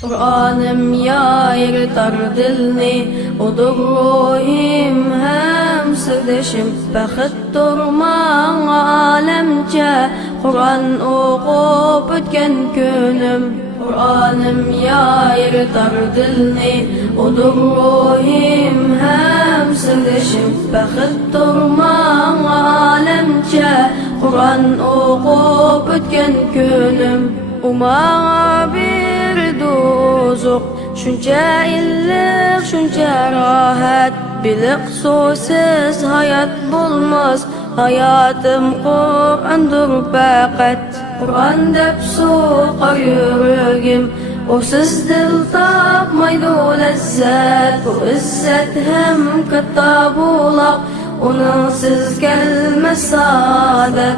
Kur'an'ım yayırtar dilni, odur ruhim hem sırdaşım. Bəxit durman alemce, Kur'an okup ötken günüm. Kur'an'ım yayırtar dilni, odur ruhim hem sırdaşım. Bəxit durman alemce, Kur'an okup ötken günüm. Umağa bir dozuk, şunca illik, şunca rahat. Bilik susuz hayat bulmaz, hayatım Kur'an'dır faqat. Kur'an dep soğukar yüreğim, o siz dil tapmaydı lezzet. Bu izzet hem katta bulaq, onun siz gelmez saadet.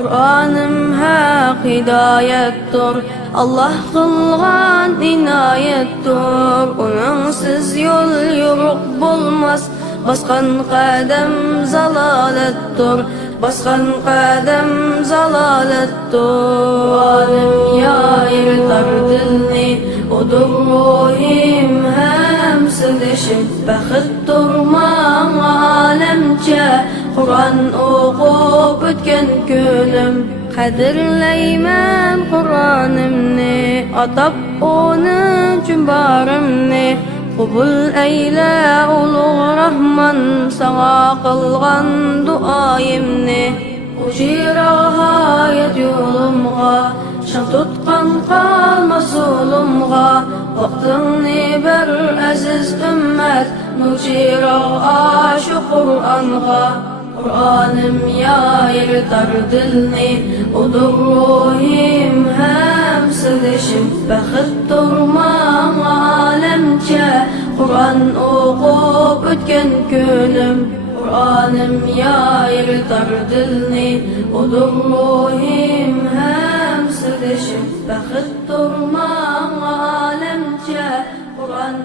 Kur'an'ım haq hidayettir, Allah kılgan inayettir. Onunsiz yol yürük bulmaz, baskan kadem zalalettir, baskan kadem zalalettir. Kur'an'ım yayırtar dilni, odur ruhim hem sırdaşım. Bəxit durman alemce, Kur'an okup ötken günüm. Kadirleymen Kur'an'ımni, atab onun cümbarımni. Kubul eyle ulu Rahman, sana kılgan duayımni. Uçira hayat yolumga, şan tutkan kalmaz olumga. Vaktini ber aziz ümmet, nuçira aşı Kur'an'a. Kur'an'ım yayırtar dilni, odur ruhim hem sırdaşım. Bəxit durman alemce, Kur'an okup ötken günüm. Kur'an'ım yayırtar dilni, odur ruhim hem sırdaşım. Bəxit durman alemce, Kur'an